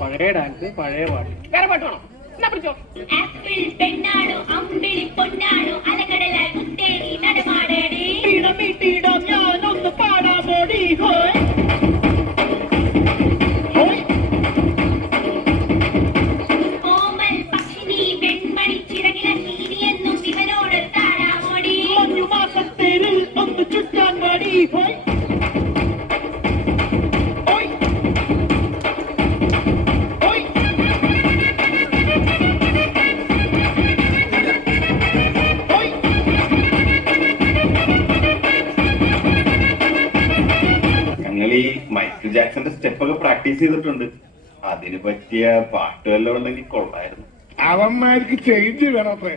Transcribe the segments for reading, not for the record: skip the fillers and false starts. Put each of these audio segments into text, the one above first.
പഴയ ഡാൻസ് പഴയ പാട്ട് വേറെ പാട്ട് വേണം എന്നാ പിടിച്ചോ. ആപ്പിൾ പെണ്ണാണോ അമ്പിളി പൊന്നാണോ അലകടലായി മുത്തേരി നടമാടേടി മീട്ടിടാം ഞാനൊന്ന് പാടാമോടി ഹോയ് കോമൽ പക്ഷിനി വെൺമണി ചിറകില നീരിയെന്നും ഇവനോട് താടാമോടി മഞ്ഞു മാസത്തേരിൽ ഒന്ന് ചുറ്റാൻ പാടി ഹോയ് മൈക്കിൾ ജാക്സന്റെ സ്റ്റെപ്പൊക്കെ പ്രാക്ടീസ് ചെയ്തിട്ടുണ്ട്. അതിന് പറ്റിയ പാട്ട് വല്ലതും ഉണ്ടെങ്കിൽ കൊള്ളായിരുന്നു. അവന്മാർക്ക് ചേഞ്ച് വേണത്രേ.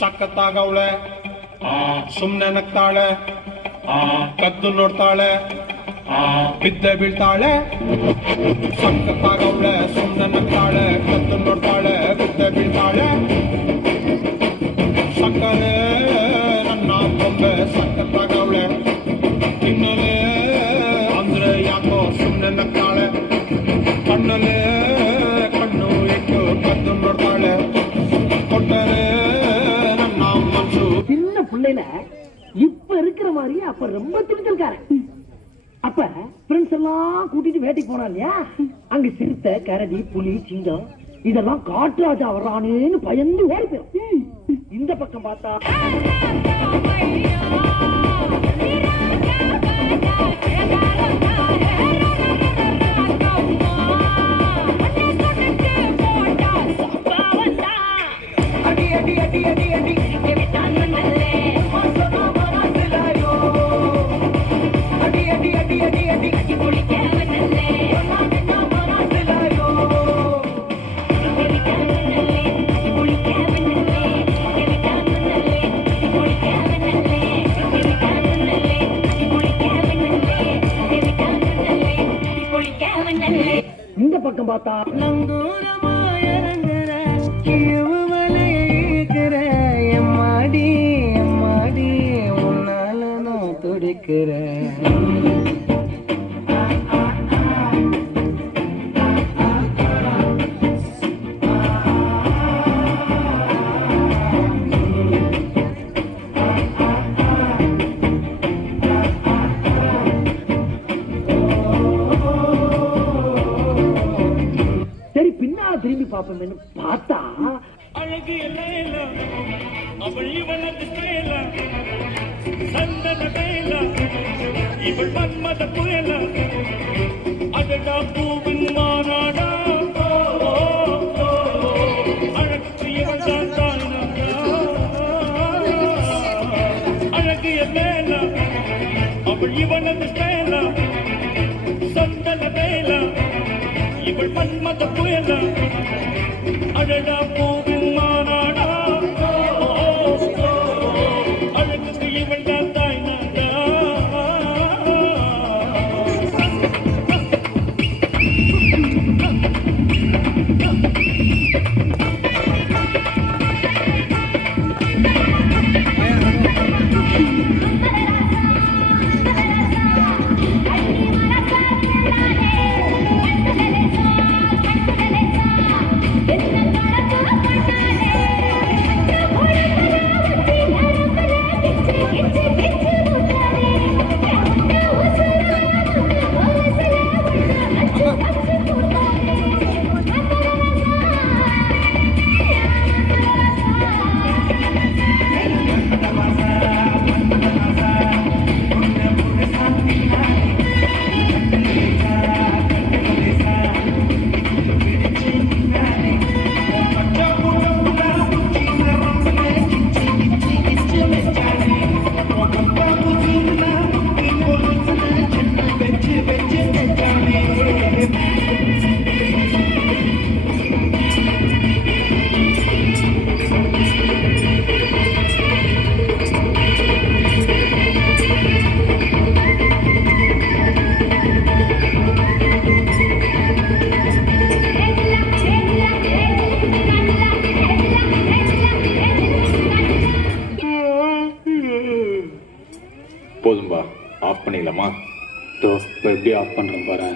ಸಖತ್ತಾಗವಳೆ, ಸುಮ್ನೆ ನಗ್ತಾಳೆ, ಕದ್ದು ನೋಡ್ತಾಳೆ, ಬಿದ್ದೆ ಬೀಳ್ತಾಳೆ. ಸಖತ್ತಾಗವಳೆ, ಸುಮ್ನೆ ನಗ್ತಾಳೆ, ಕದ್ದು ನೋಡ್ತಾಳೆ, ಬಿದ್ದೆ ಬೀಳ್ತಾಳೆ. ಸಕ್ಕರೆ ನನ್ನ ಕೊಂಬೆ ಸಖತ್ತಾಗವಳೆ, ಇನ್ನಲೇ ಅಂದ್ರೆ ಯಾಕೋ ಸುಮ್ನೆ ನಗ್ತಾಳೆ, ಕಣ್ಣಲ್ಲೇ ಕಣ್ಣು ಇಟ್ಟು ಕದ್ದು ನೋಡ್ತಾಳೆ. ಕೊಟ್ಟರೆ சின்ன பிள்ளைல இப்ப இருக்கிற மாதிரி அப்ப ரொம்ப துணிச்சல்காரன். அப்ப ஃப்ரெண்ட்ஸ் எல்லாம் கூட்டிட்டு வேட்டைக்கு போனா இல்லையா, அங்க சிறுத்தை கரடி புலி சிங்கம் இதெல்லாம் காட்டுராஜா வர்றானேன்னு பயந்து ஓடி போயிடும். இந்த பக்கம் பார்த்தா அடி அடி அடி அடி அடி இந்த பக்கம் பார்த்தா எம்மாடி எம்மாடி உன்னால நான் துடிக்கிறேன். சரி பின்னால திரும்பி பார்ப்போம்னு பார்த்தா அழகு எல்லாம் அவள் இவளது ஸ்டைல சந்தன கைல இவள் மன்மத புயல அடடா பூவின் மாநாடா அழகு இவள் தான் தாய்நாடா. அழகு எல்லாம் அவள் இவளது ஸ்டைல சந்தன கைல இவள் மன்மத புயல அடடா பூவின் மாநாடா அழகுக்கு இவள் தான் தாய்நாடா. என்ன போதும்பா, ஆஃப் பண்ணிடலாமா? இப்போ எப்படி ஆஃப் பண்ணுறேன் பாரு.